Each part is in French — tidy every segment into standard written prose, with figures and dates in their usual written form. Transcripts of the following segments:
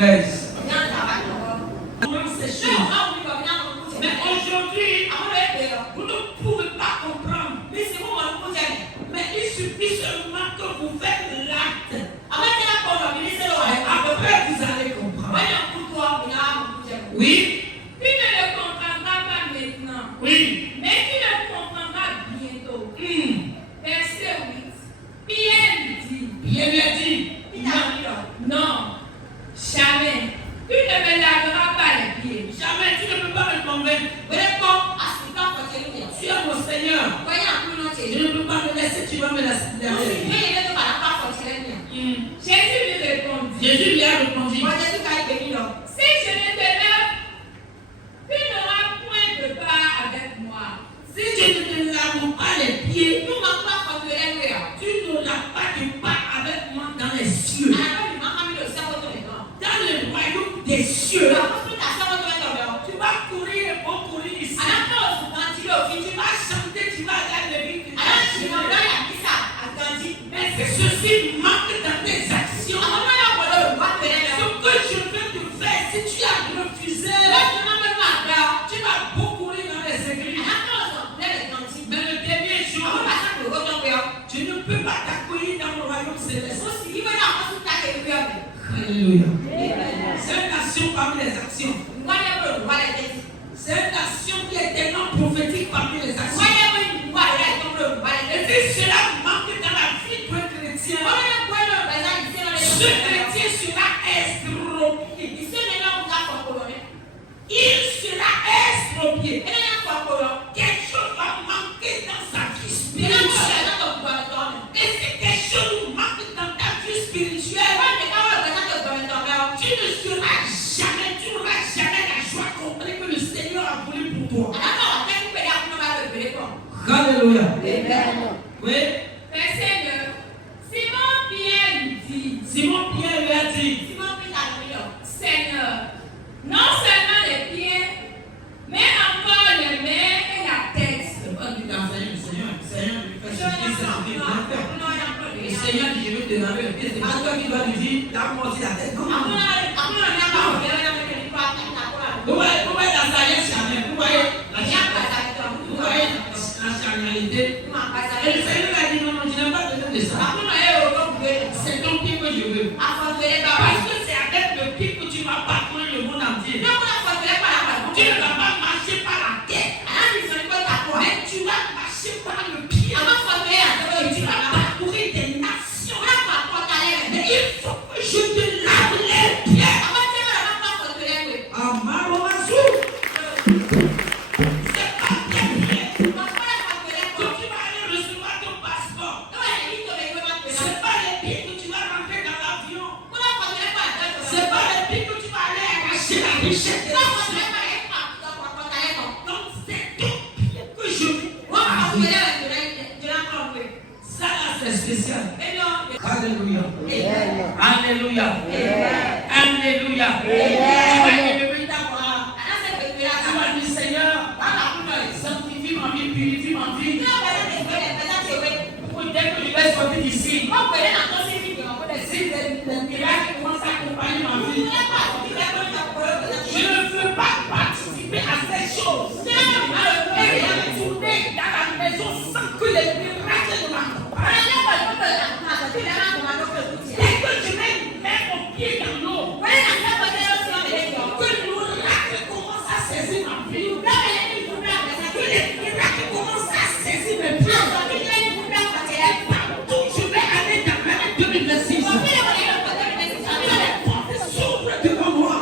13. Mais aujourd'hui, vous ne pouvez pas comprendre. Mais il suffit seulement que vous faites l'acte. À peu près, vous allez comprendre. Oui. Tu ne le comprendras pas maintenant. Oui. Mais tu le comprendras bientôt. Verset 8. Pierre lui dit. Pierre lui a dit. Non. Jamais. Tu ne me laveras pas les pieds. Jamais, tu ne peux pas me convaincre. Tu es mon Seigneur. Je ne peux pas me laisser, tu vas me laisser. Jésus lui répondit. Jésus lui a répondu. Si je ne te lave, tu n'auras point de part avec moi. Si je ne te lave pas les pieds, tu n'auras pas de part avec moi dans les cieux. Dans le royaume des cieux. Tu vas courir et courir ici. Tu vas chanter, tu vas aller à l'église. Mais si ceci manque dans tes actions, ce que je veux te faire, si tu as refusé, tu vas beaucoup courir dans les églises. Mais le dernier jour, tu ne peux pas t'accueillir dans le royaume céleste. Alléluia. C'est une nation parmi les actions. C'est une nation qui est tellement prophétique parmi les actions. Et si cela manque dans la vie d'un chrétien, ce chrétien sera estropié. Il sera estropié. Quelque chose va manquer dans sa vie spirituelle. Et si quelque chose manque dans ta vie spirituelle, tu n'auras jamais la joie complète que le Seigneur a voulu pour toi. Alléluia. Oui. Verset 9. Simon Pierre lui dit. Simon Pierre lui a dit. Seigneur, non seulement les pieds, mais encore les mains et la tête. C'est pas du d'enseigner le Seigneur. Le Seigneur lui fait ce qu'il s'est bien faire. Le Seigneur dit, je vais te laver les pieds. C'est pas toi qui dois lui dire, lave-moi aussi la tête. Non. Vous voyez la sagesse charnelle. Vous voyez la charnalité. Et le Seigneur a dit, non, je n'ai pas besoin de ça. C'est ton pied que je veux. Parce que c'est avec le pied que tu vas parcourir le monde entier. Tu ne vas pas marcher par la tête. Mais tu vas marcher par le pied. Et tu vas parcourir des nations. Mais il faut que je te lave les pieds. C'est pas tes pieds que tu vas aller recevoir ton passeport. C'est pas les pieds que tu vas rentrer dans l'avion. C'est pas les pieds que tu vas aller arracher la richesse. Donc c'est ton pied que je veux. Ça là c'est spécial. Alléluia. Alléluia. Alléluia. Tu vas élever ta voix. Tu vas dire Seigneur, sanctifie ma vie, purifie ma vie. Dès que je vais sortir d'ici, si les miracles commencent à accompagner ma vie, je ne veux pas participer à ces choses. Et retourner dans la maison sans que les miracles ne m'accompagnent. Dès que je vais mettre mon pied dans l'eau, que l'oracle commence à saisir ma vie, que les miracles commencent à saisir mes pieds. Partout je vais aller dans l'année 2026. Les portes s'ouvrent devant moi.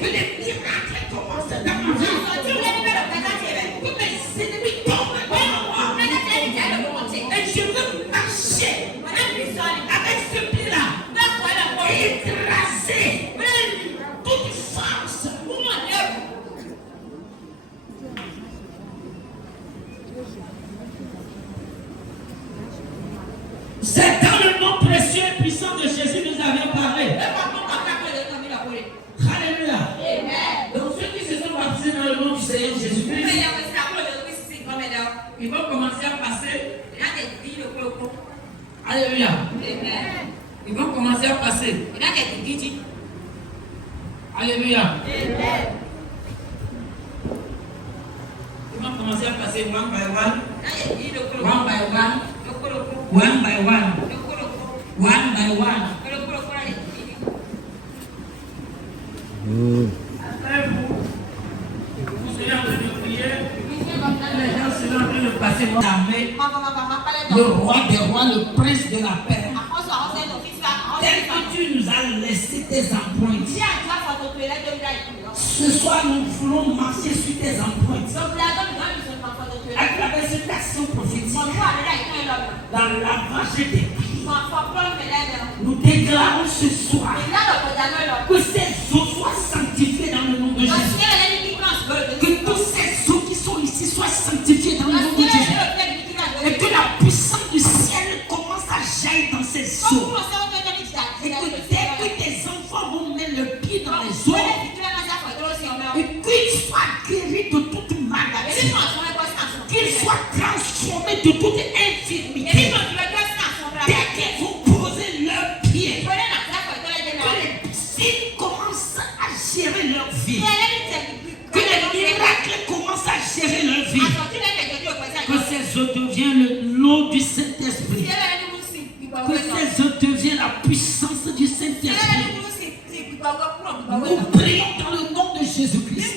Que les miracles commencent dans ma vie. Que mes ennemis tombent devant moi. Et je veux marcher avec ce pied-là et écraser toute force. C'est dans le nom précieux et puissant de Jésus que nous avions parlé. Alléluia. Donc ceux qui se sont baptisés dans le nom du Seigneur Jésus-Christ, ils vont commencer à passer. Alléluia. Ils vont commencer à passer Alléluia. On va commencer à passer one by one. One by one. One by one. One by one. Vous serez en train de prier. Les gens seront en train de passer mon armée. Le roi des rois, le prince de la paix. Tel que tu nous as laissé tes empreintes. Ce soir, nous voulons marcher sur tes empreintes. À travers cette action prophétique, dans lavage des pieds, nous déclarons ce soir que ces eaux soient sanctifiées dans le nom de Jésus. Que tous ces eaux qui sont ici soient sanctifiées dans le nom de Jésus. Et que la puissance du ciel commence à jaillir dans ces eaux. Et que dès que tes enfants vont mettre le pied dans les eaux, et qu'ils soient guéris de toute maladie, qu'ils soient transformés de toute infirmité. Dès qu'ils vont poser leurs pieds, que les signes commencent à gérer leur vie. Que les miracles commencent à gérer leur vie. Que ces eaux deviennent l'eau du Saint-Esprit. Que ces eaux deviennent la puissance du Saint-Esprit. Nous prions dans le nom de Jésus-Christ.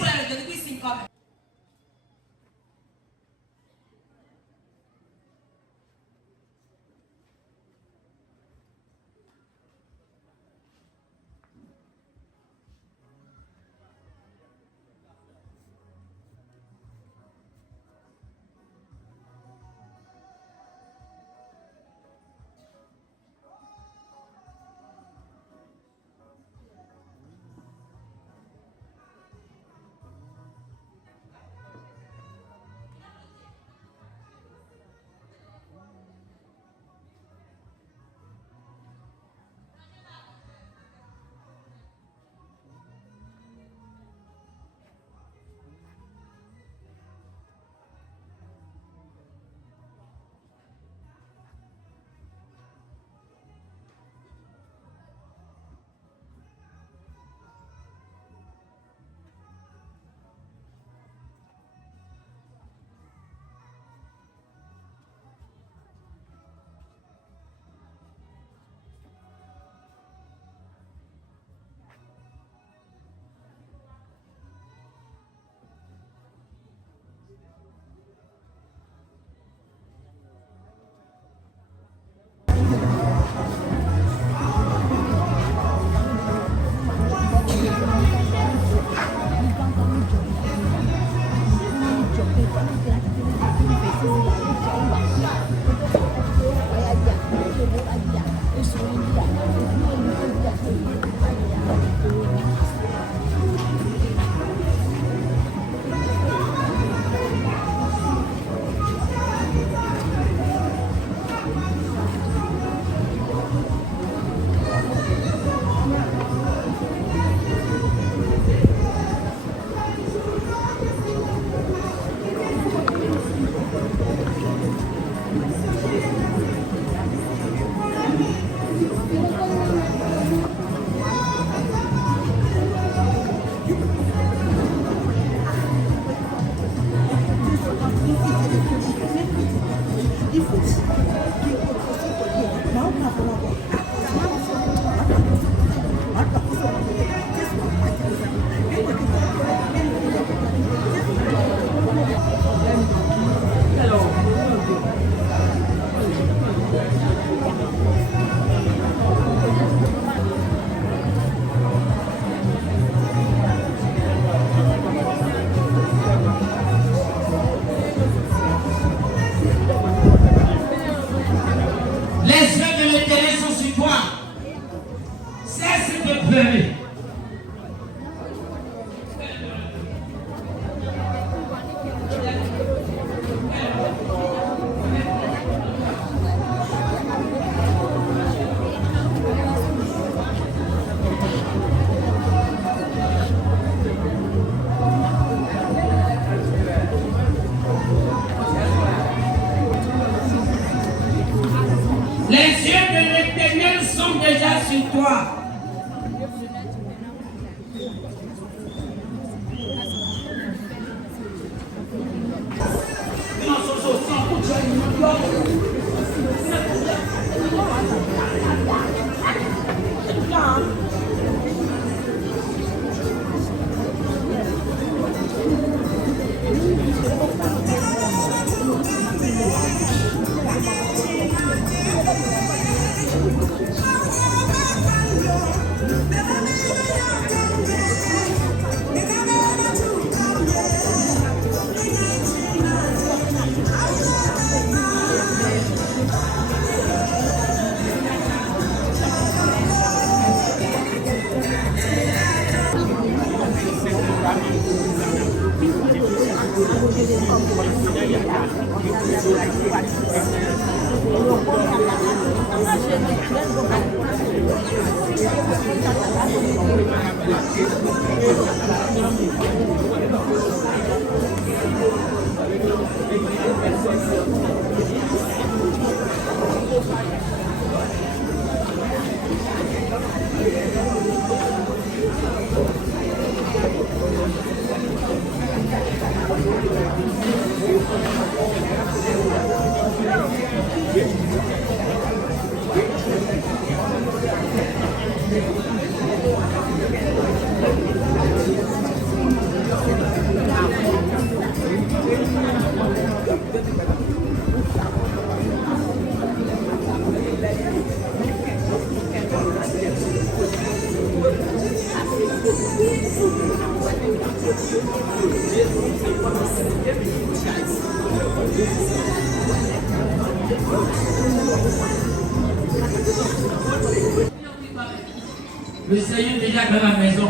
Le Seigneur est déjà dans la maison.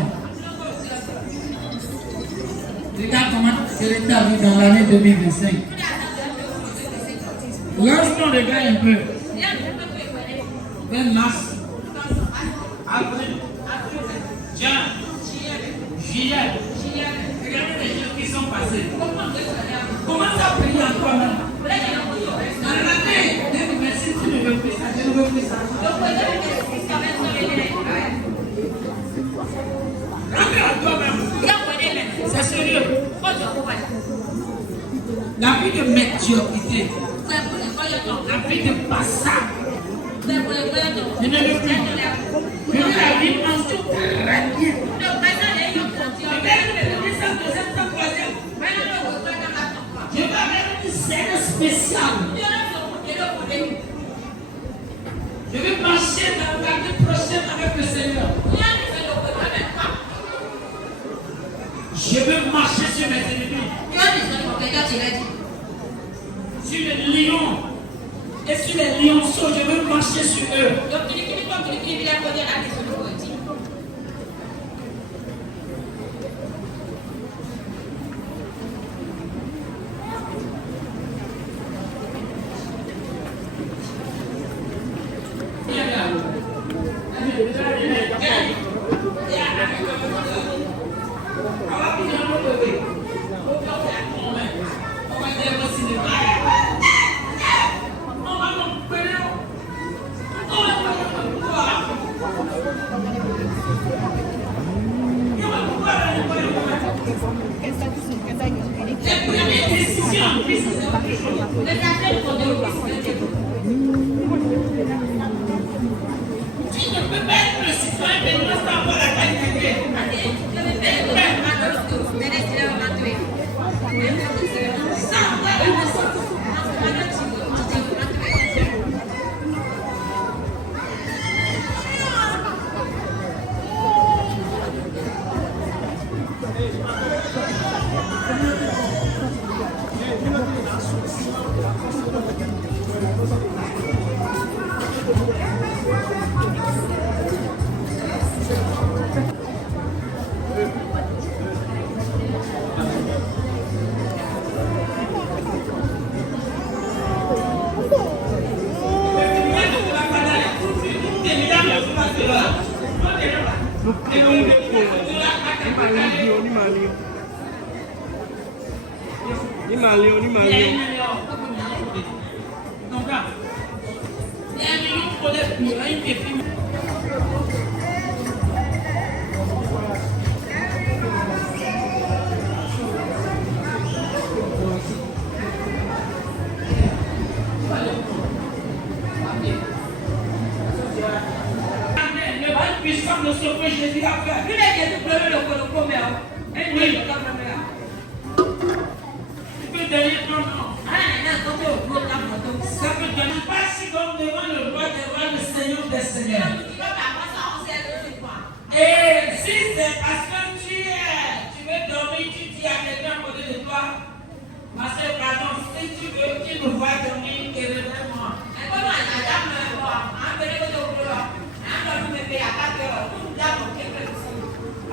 Regarde comment c'est ta vie dans l'année 2025. Lorsqu'on regarde un peu, vers mars, avril, juin, juillet, regardez les jours qui sont passés. Comment ça brille en toi-même? Dans l'année 2026, tu ne veux plus ça, tu ne veux plus ça. Rentre à toi-même. C'est sérieux. La vie de médiocrité, la vie de passage, je ne veux plus. Je veux la vie en tout très bien. Je veux avec une scène spéciale. Je veux marcher dans l'année prochaine avec le Seigneur. Je veux marcher sur mes ennemis. Sur les lions et sur les lionceaux, je veux marcher sur eux.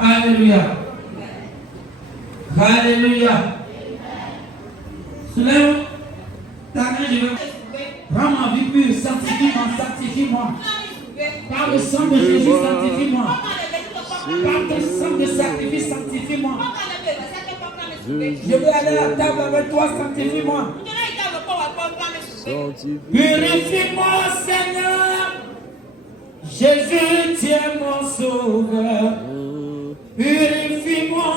Alléluia. Alléluia. Soulève je veux. Prends ma vie pure, sanctifie-moi, sanctifie-moi. Par le sang de Jésus, sanctifie-moi. Par ton sang de sacrifice, sanctifie-moi. Je veux aller à la table avec toi, sanctifie-moi. Purifie-moi, Seigneur. Jésus, tu es mon sauveur. Purifie-moi.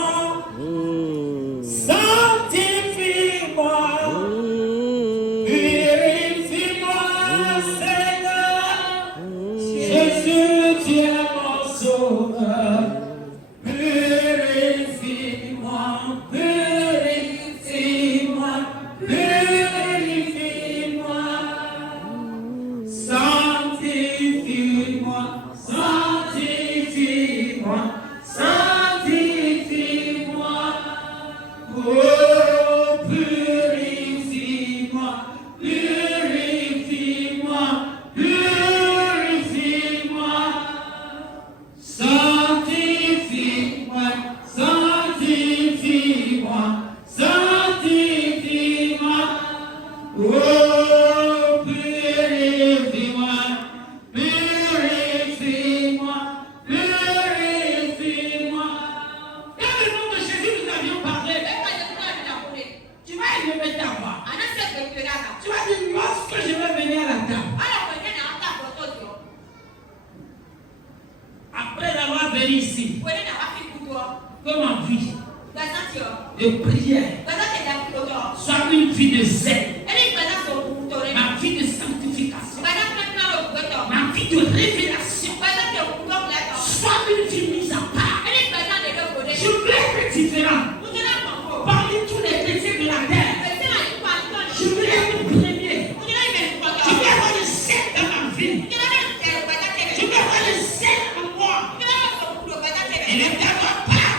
Sanctifie-moi. Purifie-moi, Seigneur. Jésus, tu es mon sauveur. Purifie-moi, purifie-moi, purifie-moi. Sanctifie-moi, sanctifie-moi, sanctifie-moi. Oh, purifie-moi, purifie-moi, purifie-moi. Sanctifie-moi, sanctifie-moi, sanctifie-moi. Oh, purifie-moi, purifie-moi, purifie-moi. Dans le nom de Jésus, nous avions parlé. Tu vas y mettre ta voix. Tu vas dire, lorsque je vais venir à la table, après avoir venu ici, que ma vie de prière soit une vie de zèle, ma vie de sanctification, ma vie de révélation, soit une vie mise à part. Je veux être différent parmi tous les chrétiens de la terre. Je veux être premier. Je veux avoir le zèle dans ma vie. Je veux avoir le zèle en moi. Et ne t'avoir pas.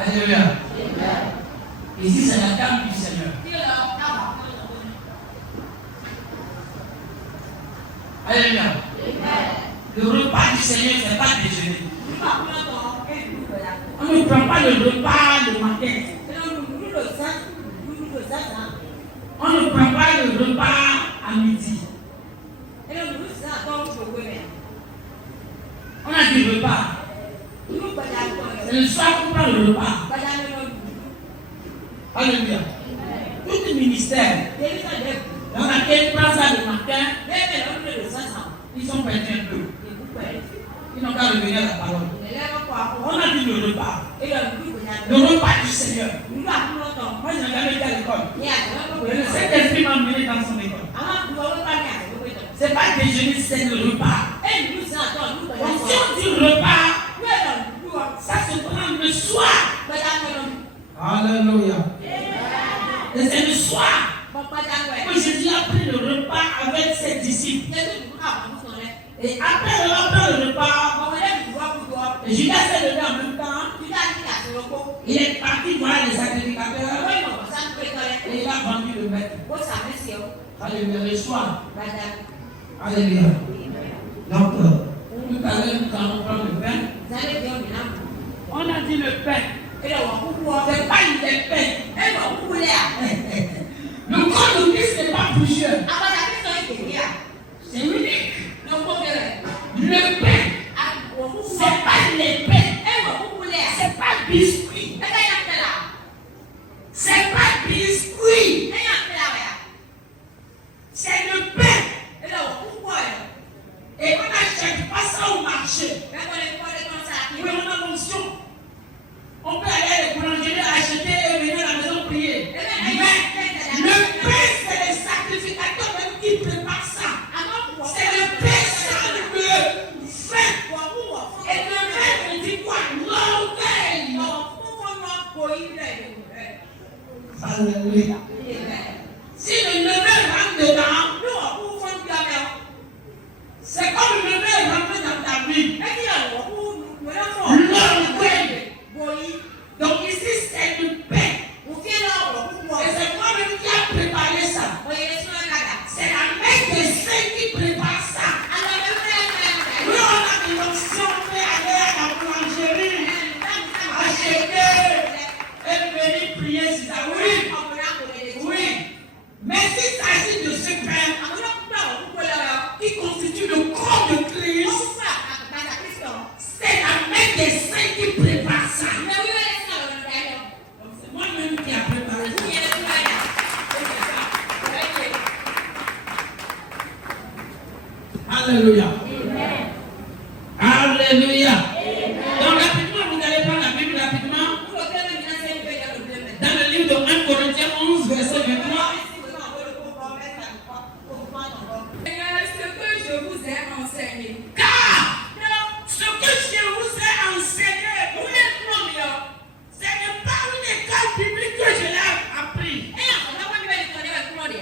Alléluia. Ici, c'est la table du Seigneur. Alléluia. Le repas du Seigneur, ce n'est pas le déjeuner. On ne prend pas le repas le matin. On ne prend pas le repas à midi. On a dit repas. C'est le soir qu'on prend le repas. Alléluia. Tout le ministère dans laquelle ils prennent ça le matin, ils sont perdus un peu. Ils n'ont qu'à revenir à la parole. On a dit le repas. Le repas du Seigneur. Moi, je n'ai jamais été à l'école. Le Saint-Esprit m'a emmené dans son école. C'est pas déjeuner, c'est le repas. On soir que Jésus a pris le repas avec ses disciples. Et après le repas, Judas s'est levé en même temps. Il est parti voir les sacrificateurs et il a vendu le maître. Alléluia, le soir. Alléluia. Donc, tout à l'heure, nous allons prendre le pain. On a dit le pain. C'est pas une des pains. Le corps de Christ n'est pas plusieurs. C'est unique. Le pain, c'est pas les pains. C'est pas biscuit. C'est pas biscuit. C'est le pain. Et on n'achète pas ça au marché. Oui, on a l'onction. On peut aller à la boulangerie acheter et venir à la maison prier. Mais le pain, c'est les sacrificateurs même qui préparent ça. C'est le pain sans le fait. Et le pain me dit quoi? L'orgueil. Alléluia. Si le neveu rentre dedans, c'est comme le neveu rentre dans ta vie. L'orgueil. Donc ici c'est le pain. Et c'est moi-même qui a préparé ça. C'est la mère des saints qui prépare ça. Oui, on a des options, on peut aller à la boulangerie, acheter et venir prier sur ça. Oui. Oui. Mais s'il s'agit de ce pain qui constitue le corps de Christ, c'est la mère des saints qui prépare ça. C'est moi-même qui a préparé ça. Alléluia. Alléluia. Donc rapidement, vous allez prendre la Bible rapidement. Dans le livre de 1 Corinthiens 11, verset 23. Ce que je vous ai enseigné. Car ce que je vous ai enseigné, ce n'est pas une école biblique que je l'ai appris.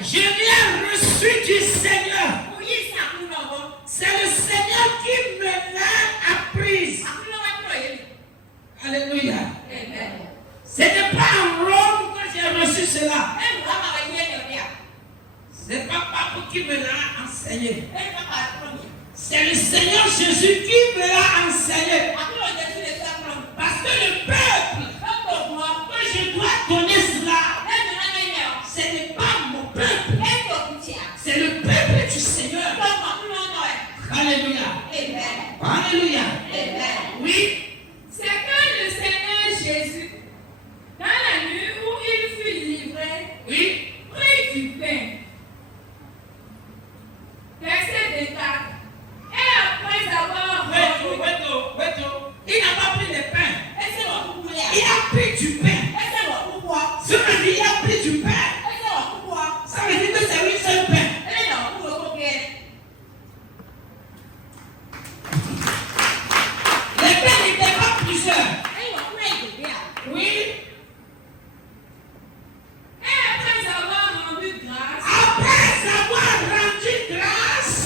Je l'ai reçu du Seigneur. C'est le Seigneur qui me l'a appris. Alléluia. Ce n'est pas en Rome que j'ai reçu cela. C'est pas papa qui me l'a enseigné. C'est le Seigneur Jésus qui me l'a enseigné. Parce que le peuple que je dois donner cela, ce n'est pas mon peuple. C'est le peuple du Seigneur. Alléluia. Alléluia. Oui. C'est que le Seigneur Jésus, dans la nuit où il fut livré, Oui. prit du pain. Verset 24. Et après avoir Il n'a pas pris le pain. Il a pris du pain. Ça veut dire qu'il a pris du pain. Ça veut dire que c'est un seul pain. Les pains n'étaient pas plusieurs. Oui. Et après avoir rendu grâce, Après avoir rendu grâce,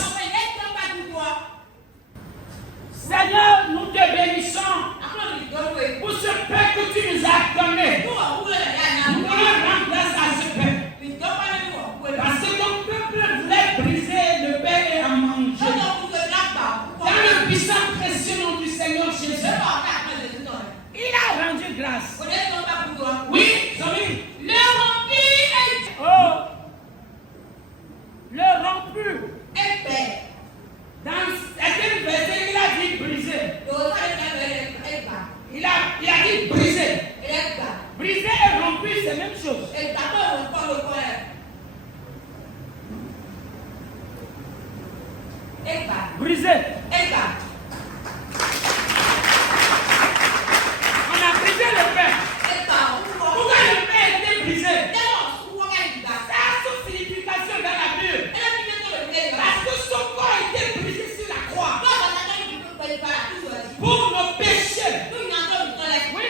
Seigneur, nous te bénissons pour ce pain que tu nous as donné. Nous voulons rendre grâce à ce pain. Parce que ton peuple voulait briser le pain et en manger. Dans le puissant précieux nom du Seigneur Jésus, il a rendu grâce. Oui, Zoé. le rempli Oh, le rompu. est Dans certains versets, il a dit briser. Il a dit briser. Briser et rompu, c'est la même chose. Briser. On a brisé le pain. Pourquoi le pain était brisé? Ça a son signification dans la Bible. Parce que son corps était brisé sur la croix. Pour nos péchés. Oui,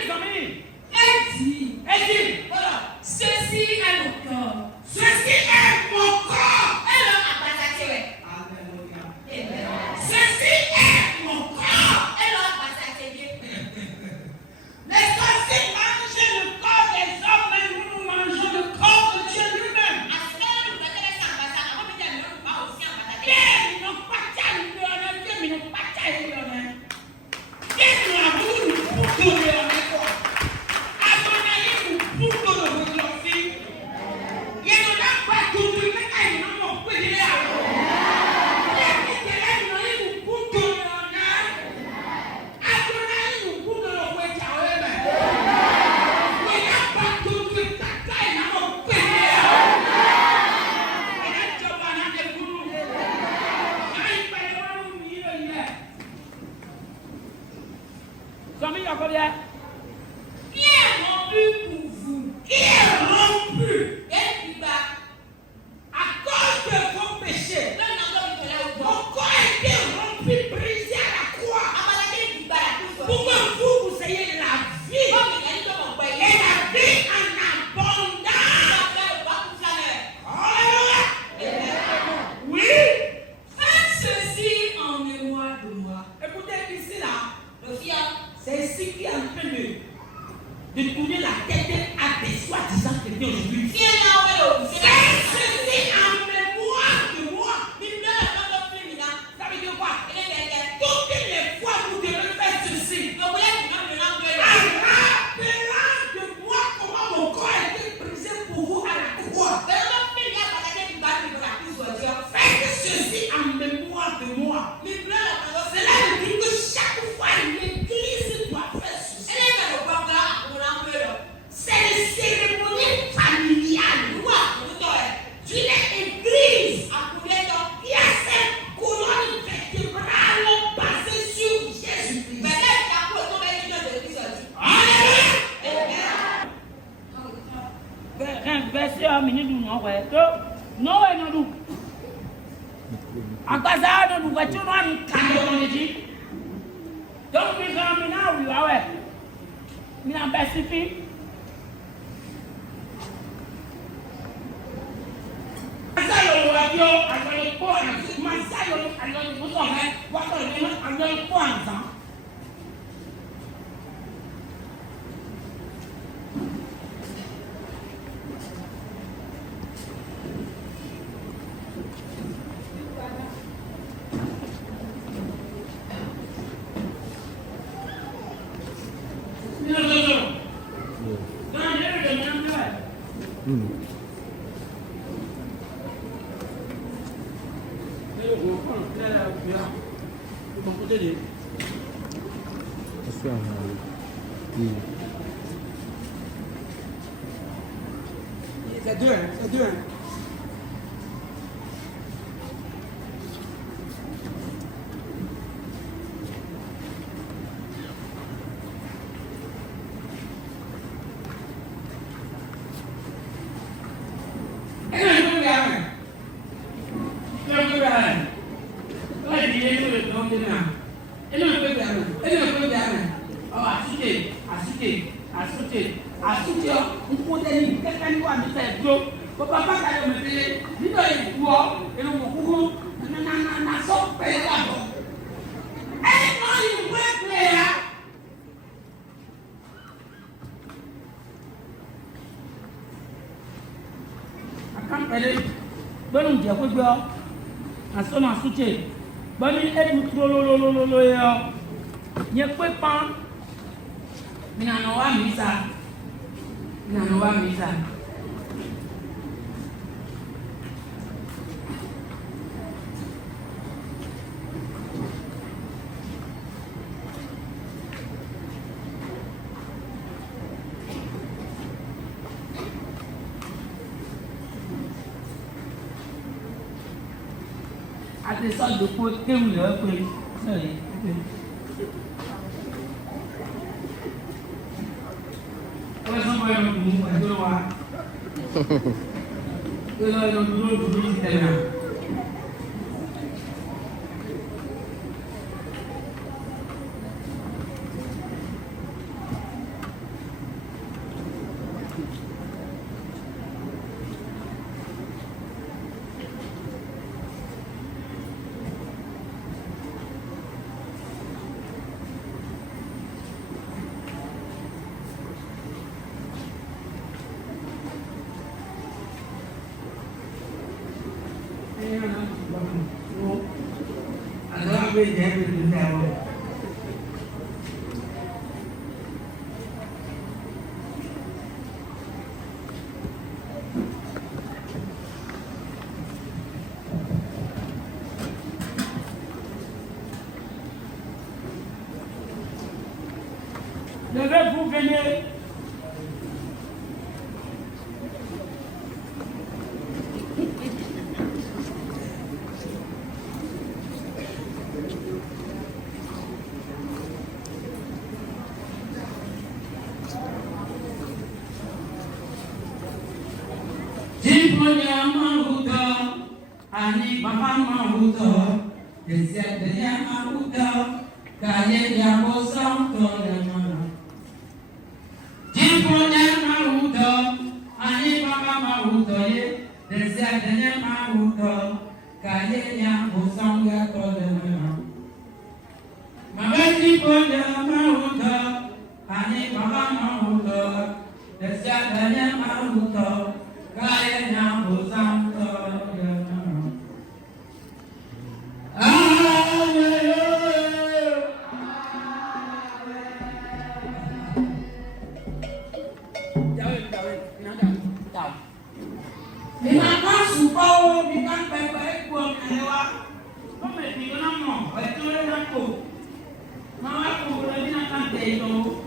C'est deux, c'est deux. Des sortes de côté où il y a un peu. Levez-vous, venez. Jiponya mahuta, ani baba mahuta, desiadanya mahuta, kaya jabo santo lemana. Jiponya mahuta, ani baba mahuta ye, desiadanya mahuta, kaya jabo santo lemana. Mama jiponya mahuta, ani baba mahuta, desiadanya mahuta. Kaya nyambo santo lemana. Minapa supau bikan baik-baik buang lewat. Pemeti nama, itu aku. Mama aku lagi nak nanti itu.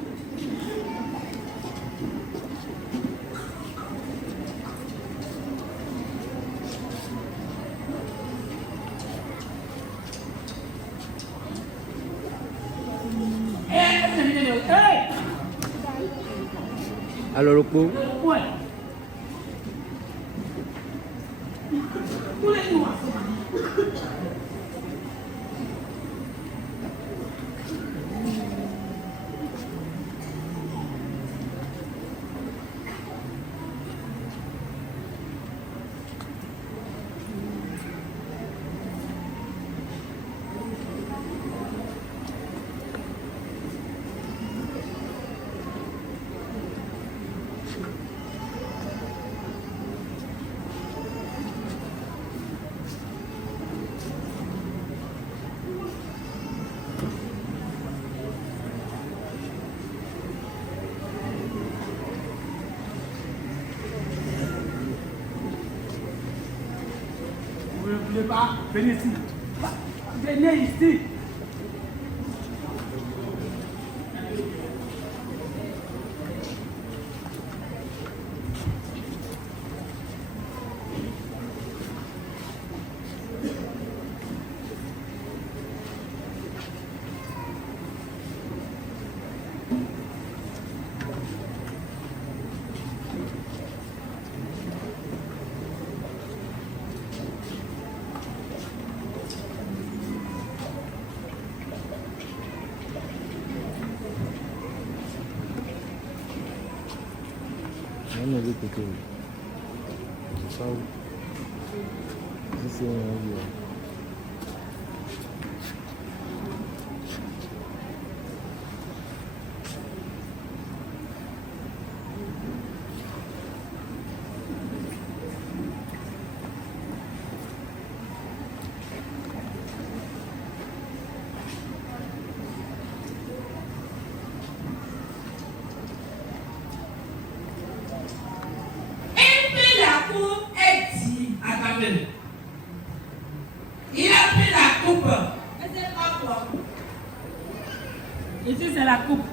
Alors le coup. Ouais. Vous ne voulez pas? Venez ici. Venez ici. On a vu que ça c'est un Il a pris la coupe. Ici, c'est la coupe.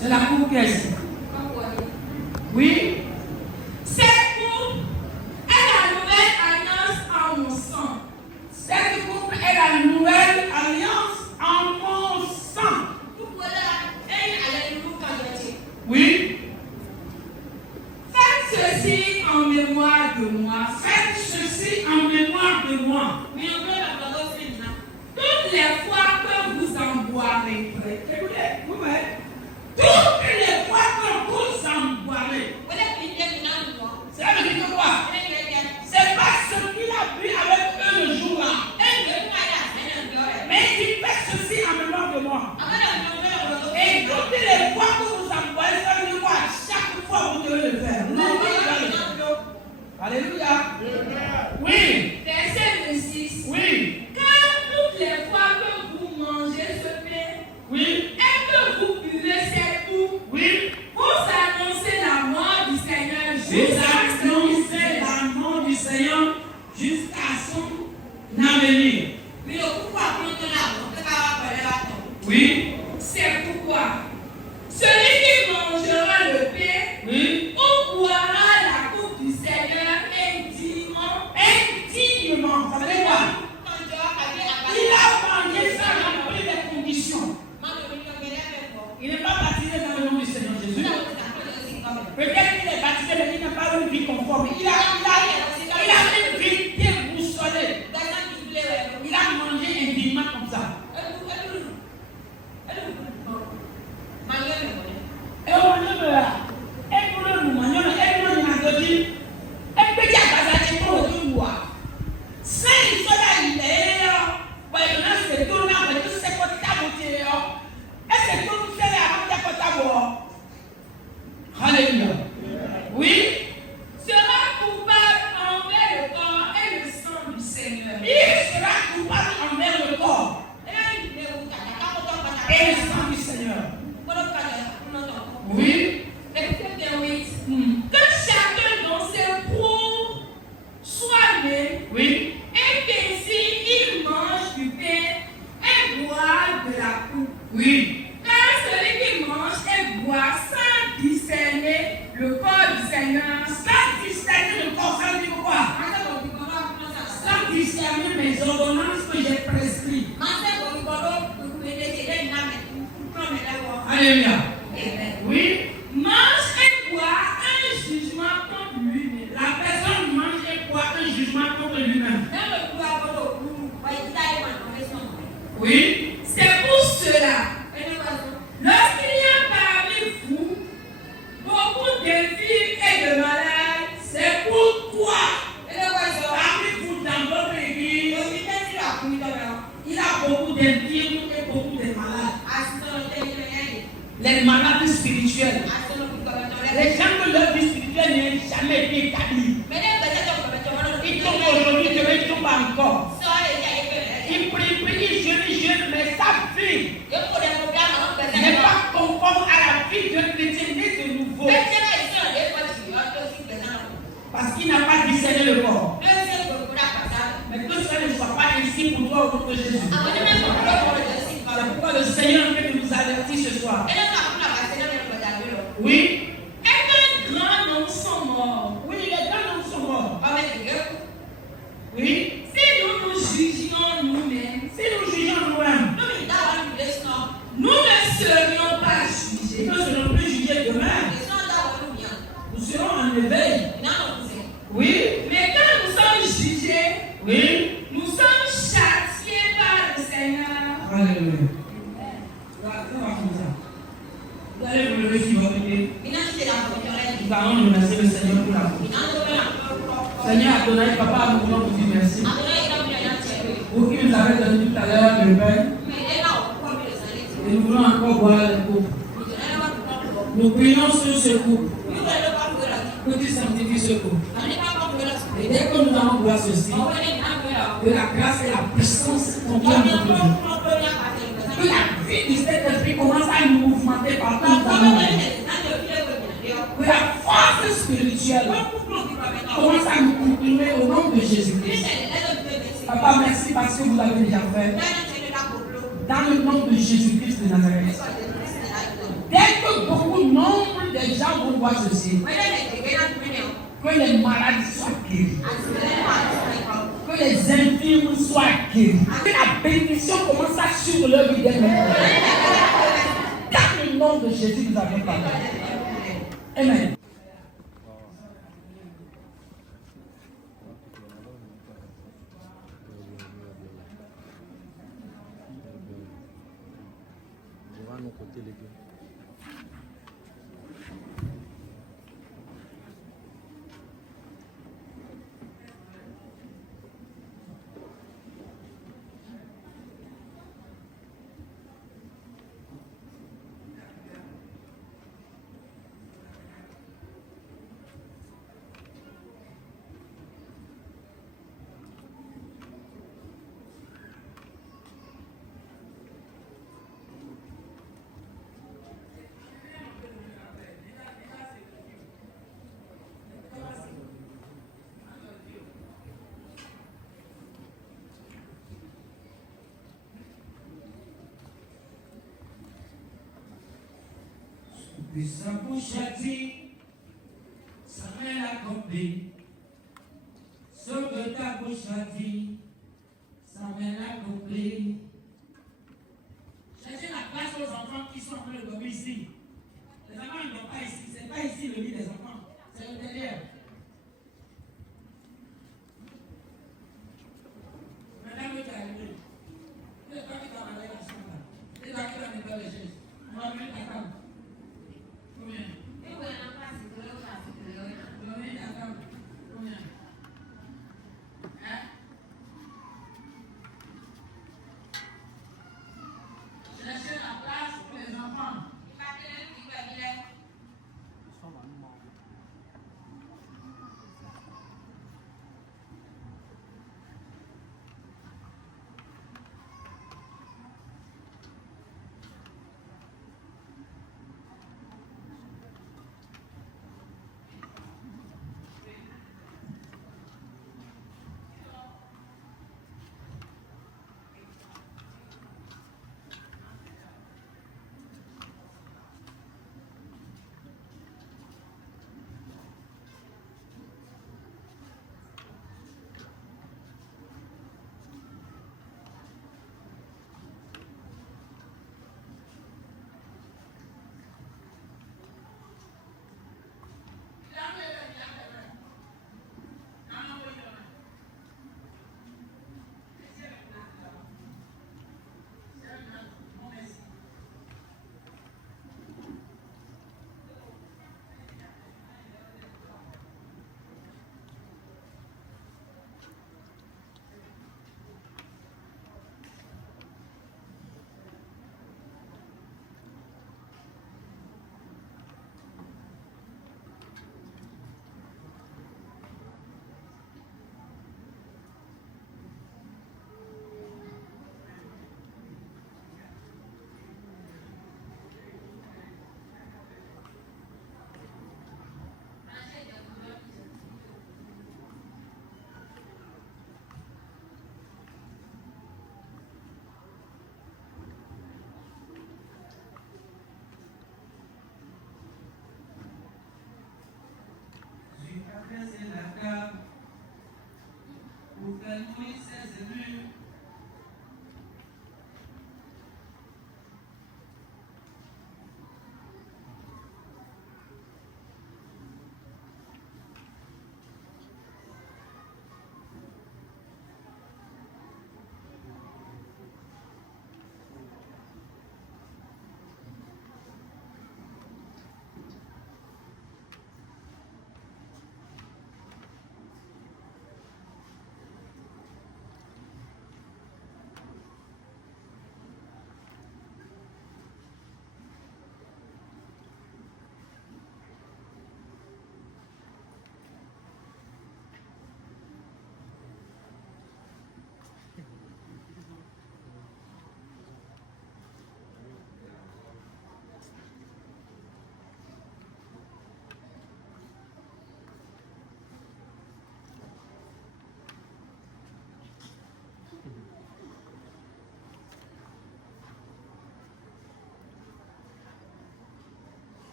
C'est la coupe qui est ici. Oui. Cette coupe est la nouvelle alliance en mon sang. Cette coupe est la nouvelle alliance en mon sang. Oui. Faites ceci en mémoire de moi. Faites ceci en mémoire de moi. Toutes les fois que vous en boirez. Écoutez, vous voyez, toutes les fois que vous en boirez. Oui. Car celui qui mange et boit sans discerner le corps du Seigneur, Sans discerner le corps, ça veut dire quoi? Sans discerner mes ordonnances que j'ai prescrites. Alléluia. Oui. mange et boit un jugement contre lui-même. La personne mange et boit un jugement contre lui-même. Oui. C'est pour cela, lorsqu'il y a parmi vous beaucoup d'infirmes et de malades, C'est pourquoi parmi vous dans votre église, il y a beaucoup d'infirmes et beaucoup de malades. Les malades spirituels. Les gens que leur vie spirituelle n'a jamais été établie. Ils tombent aujourd'hui, demain ils tombent encore. Ils prient, ils jeûnent, mais sa vie n'est pas conforme à la vie d'un chrétien né de nouveau. Parce qu'il n'a pas discerné le corps. Mais que cela ne soit pas ainsi pour toi au nom de Jésus. C'est pourquoi le Seigneur veut nous avertir ce soir. Oui. et qu'un grand nombre sont morts. Oui, les grands hommes sont morts. Oui. Si nous nous jugions nous-mêmes, Si nous jugeons nous-mêmes, nous ne serions pas jugés. nous ne serons plus jugés demain. Nous serons en éveil. Oui. Mais quand nous sommes jugés, Oui. nous sommes châtiés par le Seigneur. Alléluia. Vous allez vous lever sur votre pied. Nous allons remercier le Seigneur pour la vie. Seigneur Adonai, Papa, nous voulons vous dire merci. Vous qui nous avez donné tout à l'heure le pain, et nous voulons encore boire le coupe. Nous prions sur ce coupe, que tu sanctifies ce coupe. Et dès que nous allons boire ceci, que la grâce et la puissance conviennent notre vie. Que la vie du Saint-Esprit commence à nous mouvementer partout où nous allons aller. Que la force spirituelle commence à nous continuer au nom de Jésus-Christ. Papa, merci parce que vous l'avez déjà fait. Dans le nom de Jésus-Christ de Nazareth. Dès que beaucoup nombre de gens vont voir ceci, que les malades soient guéris, que les infirmes soient guéris, que la bénédiction commence à suivre leur vie dès maintenant. Dans le nom de Jésus, nous avons parlé. Amen. Je vais à nos côtés, les gars. Puissant pour châtier, sa main l'accomplit. Ce que ta bouche a dit, sa main l'accomplit. Cherchez la place aux enfants qui sont en train de dormir ici. Les enfants ne dorment pas ici. Ce n'est pas ici le lit des enfants. C'est le derrière. Madame est arrivée. C'est toi qui t'as mandé la chambre là. C'est toi qui t'as mis les chaises. On va mettre ta table. Combien? Combien ta table? Combien? Hein? Cherchez la place pour les enfants.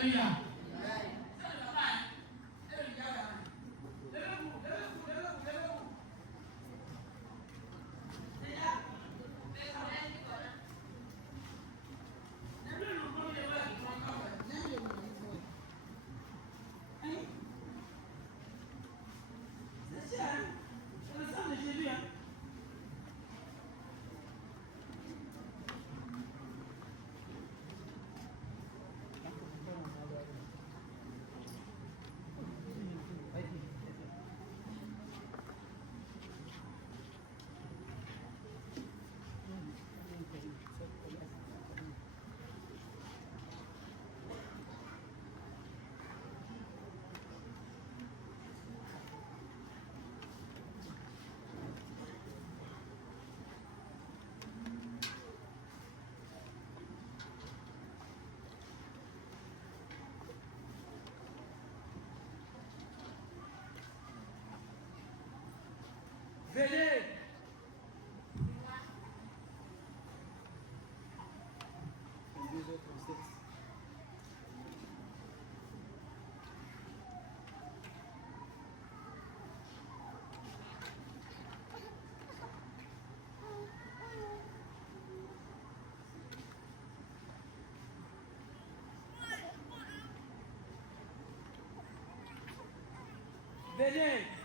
Alléluia. Ça ne va pas, hein. Levez-vous, levez-vous, levez-vous, levez-vous. Déjà, c'est cher, hein? C'est le sang de Jésus, hein? Venez. Venez.